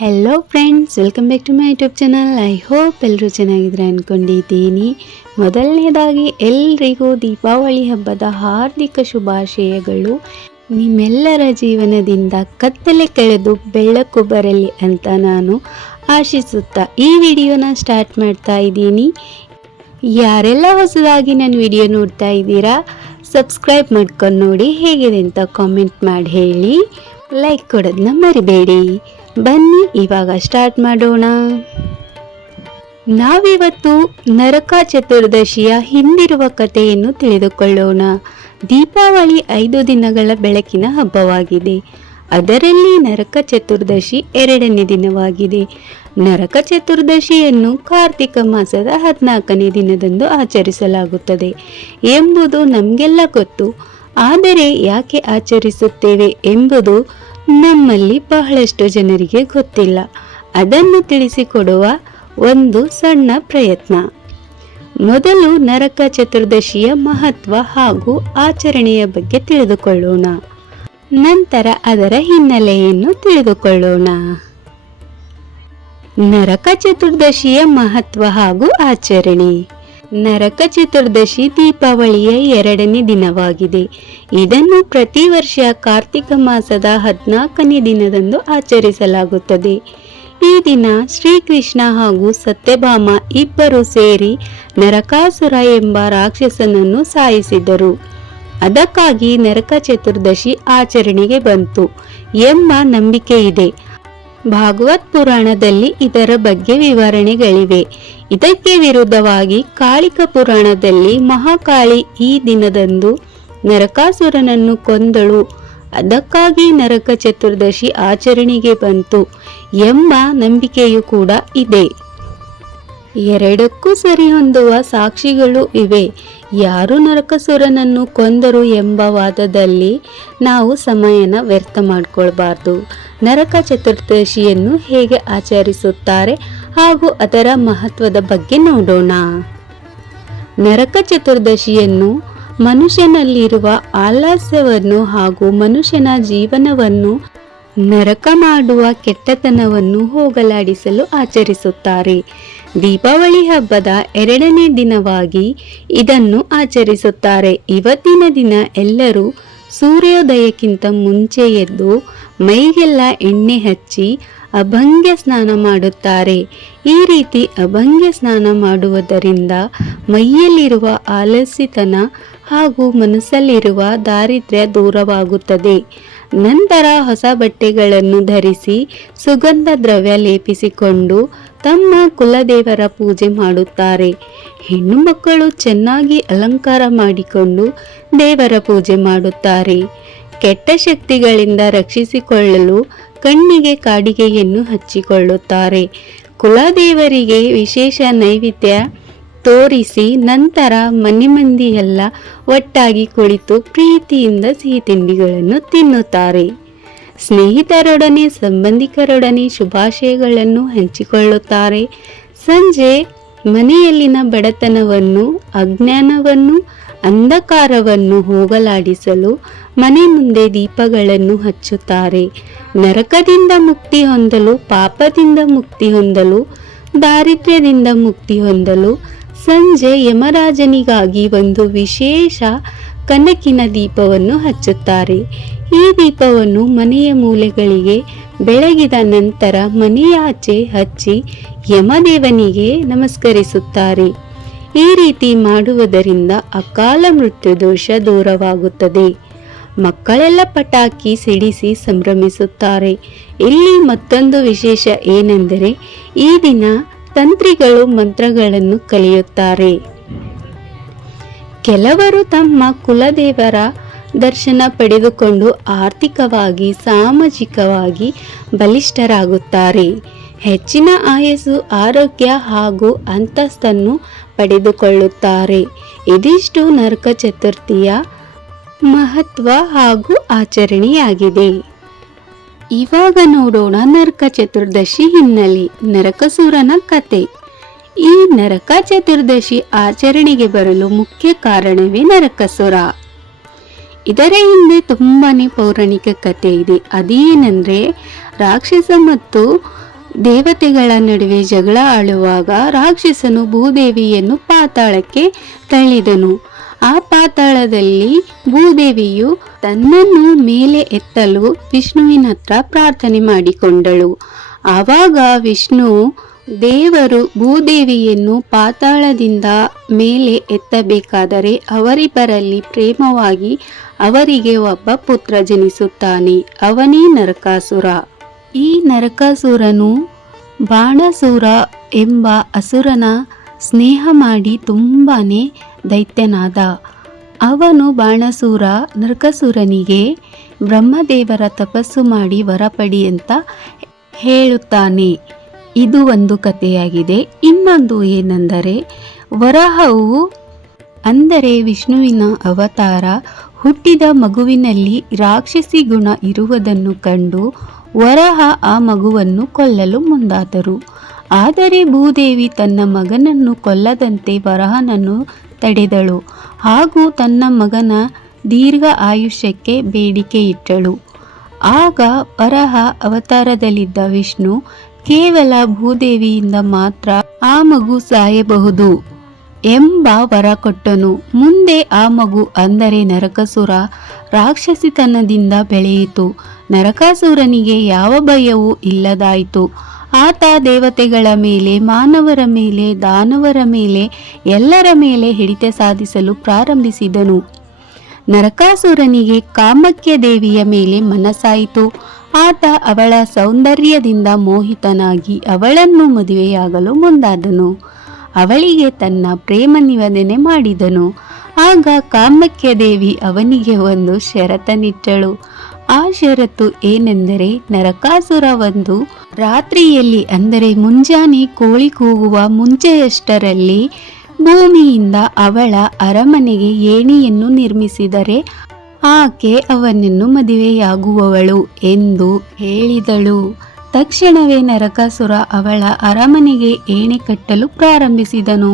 Hello friends welcome back to my YouTube channel I hope ಎಲ್ಲರೂ ಚೆನ್ನಾಗಿದ್ರೆ ಅಂದ್ಕೊಂಡಿದ್ದೀನಿ ಮೊದಲನೇದಾಗಿ ಎಲ್ರಿಗೂ ದೀಪಾವಳಿ ಹಬ್ಬದ ಹಾರ್ದಿಕ ಶುಭಾಶಯಗಳು. ನಿಮ್ಮೆಲ್ಲರ ಜೀವನದಿಂದ ಕತ್ತಲೆ ಕಳೆದು ಬೆಳಕು ಬರಲಿ ಅಂತ ನಾನು ಆಶಿಸುತ್ತಾ ಈ ವಿಡಿಯೋನ ಸ್ಟಾರ್ಟ್ ಮಾಡ್ತಾ ಇದ್ದೀನಿ. ಯಾರೆಲ್ಲ ಹೊಸದಾಗಿ ನನ್ನ ವಿಡಿಯೋ ನೋಡ್ತಾ ಇದ್ದೀರಾ ಸಬ್ಸ್ಕ್ರೈಬ್ ಮಾಡ್ಕೊಂಡು ನೋಡಿ ಹೇಗಿದೆ ಅಂತ ಕಾಮೆಂಟ್ ಮಾಡಿ ಹೇಳಿ. ಲೈಕ್ ಕೊಡೋದನ್ನ ಮರಿಬೇಡಿ. ಬನ್ನಿ, ಇವಾಗ ಸ್ಟಾರ್ಟ್ ಮಾಡೋಣ. ನಾವಿವತ್ತು ನರಕ ಚತುರ್ದಶಿಯ ಹಿಂದಿರುವ ಕಥೆಯನ್ನು ತಿಳಿದುಕೊಳ್ಳೋಣ. ದೀಪಾವಳಿ ಐದು ದಿನಗಳ ಬೆಳಕಿನ ಹಬ್ಬವಾಗಿದೆ. ಅದರಲ್ಲಿ ನರಕ ಚತುರ್ದಶಿ ಎರಡನೇ ದಿನವಾಗಿದೆ. ನರಕ ಚತುರ್ದಶಿಯನ್ನು ಕಾರ್ತಿಕ ಮಾಸದ ಹದಿನಾಲ್ಕನೇ ದಿನದಂದು ಆಚರಿಸಲಾಗುತ್ತದೆ ಎಂಬುದು ನಮಗೆಲ್ಲ ಗೊತ್ತು. ಆದರೆ ಯಾಕೆ ಆಚರಿಸುತ್ತೇವೆ ಎಂಬುದು ನಮ್ಮಲ್ಲಿ ಬಹಳಷ್ಟು ಜನರಿಗೆ ಗೊತ್ತಿಲ್ಲ. ಅದನ್ನು ತಿಳಿಸಿಕೊಡುವ ಒಂದು ಸಣ್ಣ ಪ್ರಯತ್ನ. ಮೊದಲು ನರಕ ಚತುರ್ದಶಿಯ ಮಹತ್ವ ಹಾಗೂ ಆಚರಣೆಯ ಬಗ್ಗೆ ತಿಳಿದುಕೊಳ್ಳೋಣ. ನಂತರ ಅದರ ಹಿನ್ನೆಲೆಯನ್ನು ತಿಳಿದುಕೊಳ್ಳೋಣ. ನರಕ ಚತುರ್ದಶಿಯ ಮಹತ್ವ ಹಾಗೂ ಆಚರಣೆ. ನರಕ ಚತುರ್ದಶಿ ದೀಪಾವಳಿಯ ಎರಡನೇ ದಿನವಾಗಿದೆ. ಇದನ್ನು ಪ್ರತಿ ವರ್ಷ ಕಾರ್ತಿಕ ಮಾಸದ ಹದಿನಾಲ್ಕನೇ ದಿನದಂದು ಆಚರಿಸಲಾಗುತ್ತದೆ. ಈ ದಿನ ಶ್ರೀಕೃಷ್ಣ ಹಾಗೂ ಸತ್ಯಭಾಮ ಇಬ್ಬರು ಸೇರಿ ನರಕಾಸುರ ಎಂಬ ರಾಕ್ಷಸನನ್ನು ಸಾಯಿಸಿದರು ಅದಕ್ಕಾಗಿ ನರಕ ಚತುರ್ದಶಿ ಆಚರಣೆಗೆ ಬಂತು ಎಂಬ ನಂಬಿಕೆ ಇದೆ ಭಾಗವತ್ ಪುರಾಣದಲ್ಲಿ ಇದರ ಬಗ್ಗೆ ವಿವರಣೆಗಳಿವೆ. ಇದಕ್ಕೆ ವಿರುದ್ಧವಾಗಿ ಕಾಳಿಕ ಪುರಾಣದಲ್ಲಿ ಮಹಾಕಾಳಿ ಈ ದಿನದಂದು ನರಕಾಸುರನನ್ನು ಕೊಂದಳು. ಅದಕ್ಕಾಗಿ ನರಕ ಚತುರ್ದಶಿ ಆಚರಣೆಗೆ ಬಂತು ಎಂಬ ನಂಬಿಕೆಯೂ ಕೂಡ ಇದೆ. ಎರಡಕ್ಕೂ ಸರಿಹೊಂದುವ ಸಾಕ್ಷಿಗಳು ಇವೆ. ಯಾರು ನರಕಸುರನನ್ನು ಕೊಂದರು ಎಂಬ ವಾದದಲ್ಲಿ ನಾವು ಸಮಯನ ವ್ಯರ್ಥ ಮಾಡಿಕೊಳ್ಬಾರ್ದು. ನರಕ ಚತುರ್ದಶಿಯನ್ನು ಹೇಗೆ ಆಚರಿಸುತ್ತಾರೆ ಹಾಗೂ ಅದರ ಮಹತ್ವದ ಬಗ್ಗೆ ನೋಡೋಣ. ನರಕ ಚತುರ್ದಶಿಯನ್ನು ಮನುಷ್ಯನಲ್ಲಿರುವ ಆಲಸ್ಯವನ್ನು ಹಾಗೂ ಮನುಷ್ಯನ ಜೀವನವನ್ನು ನರಕ ಮಾಡುವ ಕೆಟ್ಟತನವನ್ನು ಹೋಗಲಾಡಿಸಲು ಆಚರಿಸುತ್ತಾರೆ. ದೀಪಾವಳಿ ಹಬ್ಬದ ಎರಡನೇ ದಿನವಾಗಿ ಇದನ್ನು ಆಚರಿಸುತ್ತಾರೆ. ಇವತ್ತಿನ ದಿನ ಎಲ್ಲರೂ ಸೂರ್ಯೋದಯಕ್ಕಿಂತ ಮುಂಚೆ ಎದ್ದು ಮೈಗೆಲ್ಲ ಎಣ್ಣೆ ಹಚ್ಚಿ ಅಭಂಗ್ಯ ಸ್ನಾನ ಮಾಡುತ್ತಾರೆ. ಈ ರೀತಿ ಅಭಂಗ್ಯ ಸ್ನಾನ ಮಾಡುವುದರಿಂದ ಮೈಯಲ್ಲಿರುವ ಆಲಸ್ಯತನ ಹಾಗೂ ಮನಸ್ಸಲ್ಲಿರುವ ದಾರಿದ್ರ್ಯ ದೂರವಾಗುತ್ತದೆ. ನಂತರ ಹೊಸ ಬಟ್ಟೆಗಳನ್ನು ಧರಿಸಿ ಸುಗಂಧ ದ್ರವ್ಯ ಲೇಪಿಸಿಕೊಂಡು ತಮ್ಮ ಕುಲದೇವರ ಪೂಜೆ ಮಾಡುತ್ತಾರೆ. ಹೆಣ್ಣು ಮಕ್ಕಳು ಚೆನ್ನಾಗಿ ಅಲಂಕಾರ ಮಾಡಿಕೊಂಡು ದೇವರ ಪೂಜೆ ಮಾಡುತ್ತಾರೆ. ಕೆಟ್ಟ ಶಕ್ತಿಗಳಿಂದ ರಕ್ಷಿಸಿಕೊಳ್ಳಲು ಕಣ್ಣಿಗೆ ಕಾಡಿಗೆಯನ್ನು ಹಚ್ಚಿಕೊಳ್ಳುತ್ತಾರೆ. ಕುಲದೇವರಿಗೆ ವಿಶೇಷ ನೈವೇದ್ಯ ತೋರಿಸಿ ನಂತರ ಮನೆ ಮಂದಿಯೆಲ್ಲ ಒಟ್ಟಾಗಿ ಕುಳಿತು ಪ್ರೀತಿಯಿಂದ ಸಿಹಿ ತಿಂಡಿಗಳನ್ನು ತಿನ್ನುತ್ತಾರೆ. ಸ್ನೇಹಿತರೊಡನೆ, ಸಂಬಂಧಿಕರೊಡನೆ ಶುಭಾಶಯಗಳನ್ನು ಹಂಚಿಕೊಳ್ಳುತ್ತಾರೆ. ಸಂಜೆ ಮನೆಯಲ್ಲಿನ ಬಡತನವನ್ನು, ಅಜ್ಞಾನವನ್ನು, ಅಂಧಕಾರವನ್ನು ಹೋಗಲಾಡಿಸಲು ಮನೆ ಮುಂದೆ ದೀಪಗಳನ್ನು ಹಚ್ಚುತ್ತಾರೆ. ನರಕದಿಂದ ಮುಕ್ತಿ ಹೊಂದಲು, ಪಾಪದಿಂದ ಮುಕ್ತಿ ಹೊಂದಲು, ದಾರಿದ್ರ್ಯದಿಂದ ಮುಕ್ತಿ ಹೊಂದಲು ಸಂಜೆ ಯಮರಾಜನಿಗಾಗಿ ಒಂದು ವಿಶೇಷ ಕನಕಿನ ದೀಪವನ್ನು ಹಚ್ಚುತ್ತಾರೆ. ಈ ದೀಪವನ್ನು ಮನೆಯ ಮೂಲೆಗಳಿಗೆ ಬೆಳಗಿದ ನಂತರ ಮನೆಯಾಚೆ ಹಚ್ಚಿ ಯಮದೇವನಿಗೆ ನಮಸ್ಕರಿಸುತ್ತಾರೆ. ಈ ರೀತಿ ಮಾಡುವುದರಿಂದ ಅಕಾಲ ಮೃತ್ಯು ದೋಷ ದೂರವಾಗುತ್ತದೆ. ಮಕ್ಕಳೆಲ್ಲ ಪಟಾಕಿ ಸಿಡಿಸಿ ಸಂಭ್ರಮಿಸುತ್ತಾರೆ. ಇಲ್ಲಿ ಮತ್ತೊಂದು ವಿಶೇಷ ಏನೆಂದರೆ, ಈ ದಿನ ತಂತ್ರಿಗಳು ಮಂತ್ರಗಳನ್ನು ಕಲಿಯುತ್ತಾರೆ. ಕೆಲವರು ತಮ್ಮ ಕುಲದೇವರ ದರ್ಶನ ಪಡೆದುಕೊಂಡು ಆರ್ಥಿಕವಾಗಿ, ಸಾಮಾಜಿಕವಾಗಿ ಬಲಿಷ್ಠರಾಗುತ್ತಾರೆ. ಹೆಚ್ಚಿನ ಆಯಸ್ಸು, ಆರೋಗ್ಯ ಹಾಗೂ ಅಂತಸ್ತನ್ನು ಪಡೆದುಕೊಳ್ಳುತ್ತಾರೆ. ಇದಿಷ್ಟು ನರಕ ಚತುರ್ಥಿಯ ಮಹತ್ವ ಹಾಗೂ ಆಚರಣೆಯಾಗಿದೆ. ಇವಾಗ ನೋಡೋಣ ನರಕ ಚತುರ್ದಶಿ ಹಿನ್ನೆಲೆ, ನರಕಸುರನ ಕತೆ. ಈ ನರಕ ಚತುರ್ದಶಿ ಆಚರಣೆಗೆ ಬರಲು ಮುಖ್ಯ ಕಾರಣವೇ ನರಕಸುರ. ಇದರ ಹಿಂದೆ ತುಂಬಾನೇ ಪೌರಾಣಿಕ ಕಥೆ ಇದೆ. ಅದೇನೆಂದ್ರೆ, ರಾಕ್ಷಸ ಮತ್ತು ದೇವತೆಗಳ ನಡುವೆ ಜಗಳ ಆಳುವಾಗ ರಾಕ್ಷಸನು ಭೂದೇವಿಯನ್ನು ಪಾತಾಳಕ್ಕೆ ತಳ್ಳಿದನು. ಆ ಪಾತಾಳದಲ್ಲಿ ಭೂದೇವಿಯು ತನ್ನನ್ನು ಮೇಲೆ ಎತ್ತಲು ವಿಷ್ಣುವಿನ ಹತ್ರ ಪ್ರಾರ್ಥನೆ ಮಾಡಿಕೊಂಡಳು. ಆವಾಗ ವಿಷ್ಣು ದೇವರು ಭೂದೇವಿಯನ್ನು ಪಾತಾಳದಿಂದ ಮೇಲೆ ಎತ್ತಬೇಕಾದರೆ ಅವರಿಬ್ಬರಲ್ಲಿ ಪ್ರೇಮವಾಗಿ ಅವರಿಗೆ ಒಬ್ಬ ಪುತ್ರ ಜನಿಸುತ್ತಾನೆ, ಅವನೇ ನರಕಾಸುರ. ಈ ನರಕಾಸುರನು ಬಾಣಸುರ ಎಂಬ ಅಸುರನ ಸ್ನೇಹ ಮಾಡಿ ತುಂಬಾನೇ ದೈತ್ಯನಾದ ಅವನು ಬಾಣಸೂರ ನರಕಸುರನಿಗೆ ಬ್ರಹ್ಮದೇವರ ತಪಸ್ಸು ಮಾಡಿ ವರಪಡಿ ಅಂತ ಹೇಳುತ್ತಾನೆ. ಇದು ಒಂದು ಕಥೆಯಾಗಿದೆ. ಇನ್ನೊಂದು ಏನೆಂದರೆ, ವರಹವು ಅಂದರೆ ವಿಷ್ಣುವಿನ ಅವತಾರ ಹುಟ್ಟಿದ ಮಗುವಿನಲ್ಲಿ ರಾಕ್ಷಸಿ ಗುಣ ಇರುವುದನ್ನು ಕಂಡು ವರಹ ಆ ಮಗುವನ್ನು ಕೊಲ್ಲಲು ಮುಂದಾದರು. ಆದರೆ ಭೂದೇವಿ ತನ್ನ ಮಗನನ್ನು ಕೊಲ್ಲದಂತೆ ವರಹನನ್ನು ತಡೆದಳು. ಹಾಗೂ ತನ್ನ ಮಗನ ದೀರ್ಘ ಆಯುಷ್ಯಕ್ಕೆ ಬೇಡಿಕೆ ಇಟ್ಟಳು ಆಗ ವರಹ ಅವತಾರದಲ್ಲಿದ್ದ ವಿಷ್ಣು ಕೇವಲ ಭೂದೇವಿಯಿಂದ ಮಾತ್ರ ಆ ಮಗು ಸಾಯಬಹುದು ಎಂಬ ವರ ಕೊಟ್ಟನು. ಮುಂದೆ ಆ ಮಗು ಅಂದರೆ ನರಕಸುರ ರಾಕ್ಷಸಿತನದಿಂದ ಬೆಳೆಯಿತು. ನರಕಾಸುರನಿಗೆ ಯಾವ ಭಯವೂ ಇಲ್ಲದಾಯಿತು. ಆತ ದೇವತೆಗಳ ಮೇಲೆ, ಮಾನವರ ಮೇಲೆ, ದಾನವರ ಮೇಲೆ, ಎಲ್ಲರ ಮೇಲೆ ಹಿಡಿತ ಸಾಧಿಸಲು ಪ್ರಾರಂಭಿಸಿದನು. ನರಕಾಸುರನಿಗೆ ಕಾಮಕ್ಯ ದೇವಿಯ ಮೇಲೆ ಮನಸ್ಸಾಯಿತು. ಆತ ಅವಳ ಸೌಂದರ್ಯದಿಂದ ಮೋಹಿತನಾಗಿ ಅವಳನ್ನು ಮದುವೆಯಾಗಲು ಮುಂದಾದನು. ಅವಳಿಗೆ ತನ್ನ ಪ್ರೇಮ ನಿವೇದನೆ ಮಾಡಿದನು. ಆಗ ಕಾಮಕ್ಯ ದೇವಿ ಅವನಿಗೆ ಒಂದು ಷರತ್ತನಿಟ್ಟಳು ಆ ಷರತ್ತು ಏನೆಂದರೆ ನರಕಾಸುರ ಒಂದು ರಾತ್ರಿಯಲ್ಲಿ ಅಂದರೆ ಮುಂಜಾನೆ ಕೋಳಿ ಕೂಗುವ ಮುಂಚೆಯಷ್ಟರಲ್ಲಿ ಭೂಮಿಯಿಂದ ಅವಳ ಅರಮನೆಗೆ ಏಣಿಯನ್ನು ನಿರ್ಮಿಸಿದರೆ ಆಕೆ ಅವನನ್ನು ಮದುವೆಯಾಗುವವಳು ಎಂದು ಹೇಳಿದಳು. ತಕ್ಷಣವೇ ನರಕಾಸುರ ಅವಳ ಅರಮನೆಗೆ ಏಣೆ ಕಟ್ಟಲು ಪ್ರಾರಂಭಿಸಿದನು.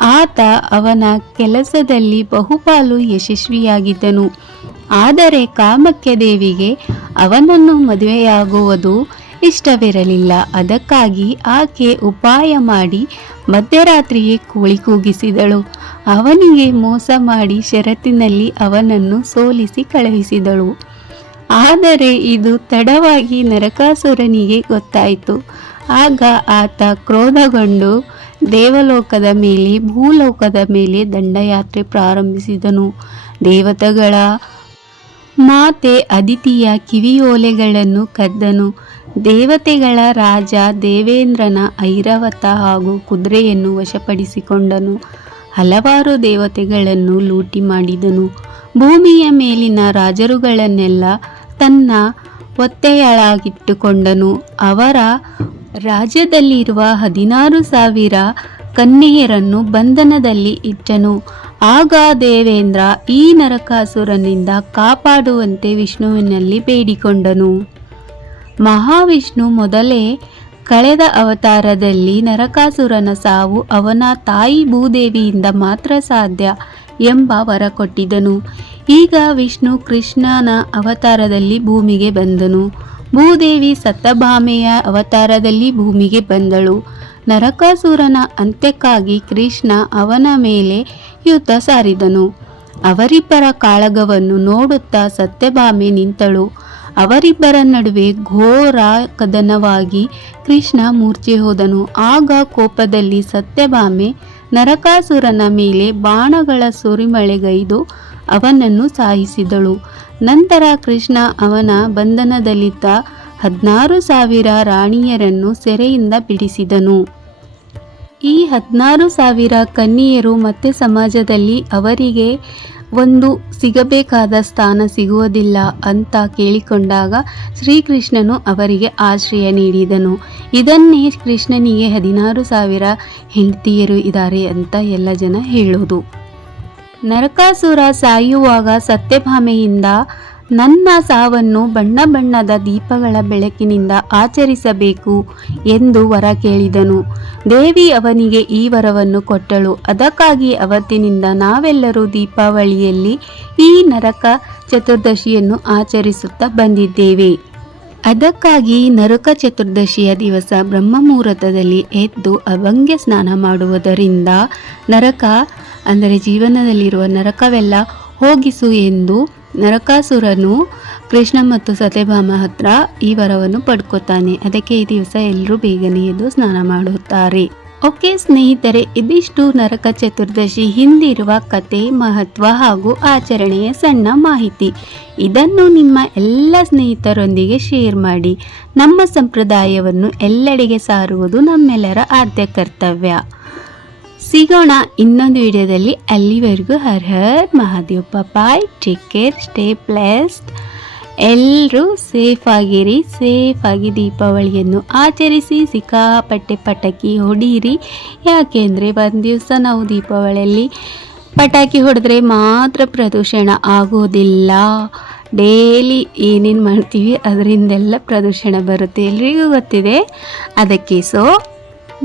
ಆತ ಅವನ ಕೆಲಸದಲ್ಲಿ ಬಹುಪಾಲು ಯಶಸ್ವಿಯಾಗಿದ್ದನು. ಆದರೆ ಕಾಮಕ್ಯ ದೇವಿಗೆ ಅವನನ್ನು ಮದುವೆಯಾಗುವುದು ಇಷ್ಟವಿರಲಿಲ್ಲ. ಅದಕ್ಕಾಗಿ ಆಕೆ ಉಪಾಯ ಮಾಡಿ ಮಧ್ಯರಾತ್ರಿಯೇ ಕೋಳಿ ಕೂಗಿಸಿದಳು. ಅವನಿಗೆ ಮೋಸ ಮಾಡಿ ಷರತ್ತಿನಲ್ಲಿ ಅವನನ್ನು ಸೋಲಿಸಿ ಕಳುಹಿಸಿದಳು. ಆದರೆ ಇದು ತಡವಾಗಿ ನರಕಾಸುರನಿಗೆ ಗೊತ್ತಾಯಿತು. ಆಗ ಆತ ಕ್ರೋಧಗೊಂಡು ದೇವಲೋಕದ ಮೇಲೆ, ಭೂಲೋಕದ ಮೇಲೆ ದಂಡಯಾತ್ರೆ ಪ್ರಾರಂಭಿಸಿದನು. ದೇವತೆಗಳ ಮಾತೆ ಅದಿತಿಯ ಕಿವಿಯೋಲೆಗಳನ್ನು ಕದ್ದನು. ದೇವತೆಗಳ ರಾಜ ದೇವೇಂದ್ರನ ಐರಾವತ ಹಾಗೂ ಕುದುರೆಯನ್ನು ವಶಪಡಿಸಿಕೊಂಡನು. ಹಲವಾರು ದೇವತೆಗಳನ್ನು ಲೂಟಿ ಮಾಡಿದನು. ಭೂಮಿಯ ಮೇಲಿನ ರಾಜರುಗಳನ್ನೆಲ್ಲ ತನ್ನ ಒತ್ತೆಯಳಾಗಿಟ್ಟುಕೊಂಡನು. ಅವರ ರಾಜ್ಯದಲ್ಲಿರುವ ಹದಿನಾರು ಸಾವಿರ ಕನ್ಯೆಯರನ್ನು ಬಂಧನದಲ್ಲಿ ಇಟ್ಟನು. ಆಗ ದೇವೇಂದ್ರ ಈ ನರಕಾಸುರನಿಂದ ಕಾಪಾಡುವಂತೆ ವಿಷ್ಣುವಿನಲ್ಲಿ ಬೇಡಿಕೊಂಡನು. ಮಹಾವಿಷ್ಣು ಮೊದಲೇ ಕಳೆದ ಅವತಾರದಲ್ಲಿ ನರಕಾಸುರನ ಸಾವು ಅವನ ತಾಯಿ ಭೂದೇವಿಯಿಂದ ಮಾತ್ರ ಸಾಧ್ಯ ಎಂಬ ವರ ಕೊಟ್ಟಿದ್ದನು. ಈಗ ವಿಷ್ಣು ಕೃಷ್ಣನ ಅವತಾರದಲ್ಲಿ ಭೂಮಿಗೆ ಬಂದನು. ಭೂದೇವಿ ಸತ್ತಭಾಮೆಯ ಅವತಾರದಲ್ಲಿ ಭೂಮಿಗೆ ಬಂದಳು. ನರಕಾಸುರನ ಅಂತ್ಯಕ್ಕಾಗಿ ಕೃಷ್ಣ ಅವನ ಮೇಲೆ ಯುದ್ಧ ಸಾರಿದನು. ಅವರಿಬ್ಬರ ಕಾಳಗವನ್ನು ನೋಡುತ್ತಾ ಸತ್ಯಭಾಮೆ ನಿಂತಳು. ಅವರಿಬ್ಬರ ನಡುವೆ ಘೋರ ಕದನವಾಗಿ ಕೃಷ್ಣ ಮೂರ್ಛೆ ಹೋದನು. ಆಗ ಕೋಪದಲ್ಲಿ ಸತ್ಯಭಾಮೆ ನರಕಾಸುರನ ಮೇಲೆ ಬಾಣಗಳ ಸುರಿಮಳೆಗೈದು ಅವನನ್ನು ಸಾಯಿಸಿದಳು. ನಂತರ ಕೃಷ್ಣ ಅವನ ಬಂಧನದಲ್ಲಿದ್ದ ಹದಿನಾರು ಸಾವಿರ ರಾಣಿಯರನ್ನು ಸೆರೆಯಿಂದ ಬಿಡಿಸಿದನು. ಈ ಹದಿನಾರು ಸಾವಿರ ಕನ್ನಿಯರು ಮತ್ತೆ ಸಮಾಜದಲ್ಲಿ ಅವರಿಗೆ ಒಂದು ಸಿಗಬೇಕಾದ ಸ್ಥಾನ ಸಿಗುವುದಿಲ್ಲ ಅಂತ ಕೇಳಿಕೊಂಡಾಗ ಶ್ರೀಕೃಷ್ಣನು ಅವರಿಗೆ ಆಶ್ರಯ ನೀಡಿದನು. ಇದನ್ನೇ ಕೃಷ್ಣನಿಗೆ ಹದಿನಾರು ಸಾವಿರ ಹೆಂಡತಿಯರು ಇದ್ದಾರೆ ಅಂತ ಎಲ್ಲ ಜನ ಹೇಳೋದು. ನರಕಾಸುರ ಸಾಯುವಾಗ ಸತ್ಯಭಾಮೆಯಿಂದ ನನ್ನ ಸಾವನ್ನು ಬಣ್ಣ ಬಣ್ಣದ ದೀಪಗಳ ಬೆಳಕಿನಿಂದ ಆಚರಿಸಬೇಕು ಎಂದು ವರ ಕೇಳಿದನು. ದೇವಿ ಅವನಿಗೆ ಈ ವರವನ್ನು ಕೊಟ್ಟಳು. ಅದಕ್ಕಾಗಿ ಅವತ್ತಿನಿಂದ ನಾವೆಲ್ಲರೂ ದೀಪಾವಳಿಯಲ್ಲಿ ಈ ನರಕ ಚತುರ್ದಶಿಯನ್ನು ಆಚರಿಸುತ್ತಾ ಬಂದಿದ್ದೇವೆ. ಅದಕ್ಕಾಗಿ ನರಕ ಚತುರ್ದಶಿಯ ದಿವಸ ಬ್ರಹ್ಮ ಮುಹೂರ್ತದಲ್ಲಿ ಎದ್ದು ಅಭಂಗ್ಯ ಸ್ನಾನ ಮಾಡುವುದರಿಂದ ನರಕ, ಅಂದರೆ ಜೀವನದಲ್ಲಿರುವ ನರಕವೆಲ್ಲ ಹೋಗಿಸು ಎಂದು ನರಕಾಸುರನು ಕೃಷ್ಣ ಮತ್ತು ಸತ್ಯಭಾಮ ಹತ್ರ ಈ ವರವನ್ನು ಪಡ್ಕೋತಾನೆ. ಅದಕ್ಕೆ ಈ ದಿವಸ ಎಲ್ಲರೂ ಬೇಗನೆ ಎದ್ದು ಸ್ನಾನ ಮಾಡುತ್ತಾರೆ. ಓಕೆ ಸ್ನೇಹಿತರೆ, ಇದಿಷ್ಟು ನರಕ ಚತುರ್ದಶಿ ಹಿಂದಿರುವ ಕತೆ, ಮಹತ್ವ ಹಾಗೂ ಆಚರಣೆಯ ಸಣ್ಣ ಮಾಹಿತಿ. ಇದನ್ನು ನಿಮ್ಮ ಎಲ್ಲ ಸ್ನೇಹಿತರೊಂದಿಗೆ ಶೇರ್ ಮಾಡಿ. ನಮ್ಮ ಸಂಪ್ರದಾಯವನ್ನು ಎಲ್ಲೆಡೆಗೆ ಸಾರುವುದು ನಮ್ಮೆಲ್ಲರ ಆದ್ಯ ಕರ್ತವ್ಯ. ಸಿಗೋಣ ಇನ್ನೊಂದು ವಿಡಿಯೋದಲ್ಲಿ. ಅಲ್ಲಿವರೆಗೂ ಹರ್ ಹರ್, ಮಹಾದೇವ್ ಪಪಾಯ್ ಟೇಕ್ ಕೇರ್ ಸ್ಟೇ ಪ್ಲಸ್ ಎಲ್ಲರೂ ಸೇಫ್ ಆಗಿರಿ ಸೇಫ್ ಆಗಿ ದೀಪಾವಳಿಯನ್ನು ಆಚರಿಸಿ, ಸಿಕ್ಕಾಪಟ್ಟೆ ಪಟಾಕಿ ಹೊಡೀರಿ. ಯಾಕೆಂದರೆ ಒಂದು ದಿವಸ ನಾವು ದೀಪಾವಳಿಯಲ್ಲಿ ಪಟಾಕಿ ಹೊಡೆದ್ರೆ ಮಾತ್ರ ಪ್ರದೂಷಣ ಆಗೋದಿಲ್ಲ. ಡೈಲಿ ಏನೇನು ಮಾಡ್ತೀವಿ ಅದರಿಂದೆಲ್ಲ ಪ್ರದೂಷಣ ಬರುತ್ತೆ ಎಲ್ರಿಗೂ ಗೊತ್ತಿದೆ. ಅದಕ್ಕೆ ಸೊ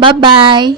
ಬಾಯ್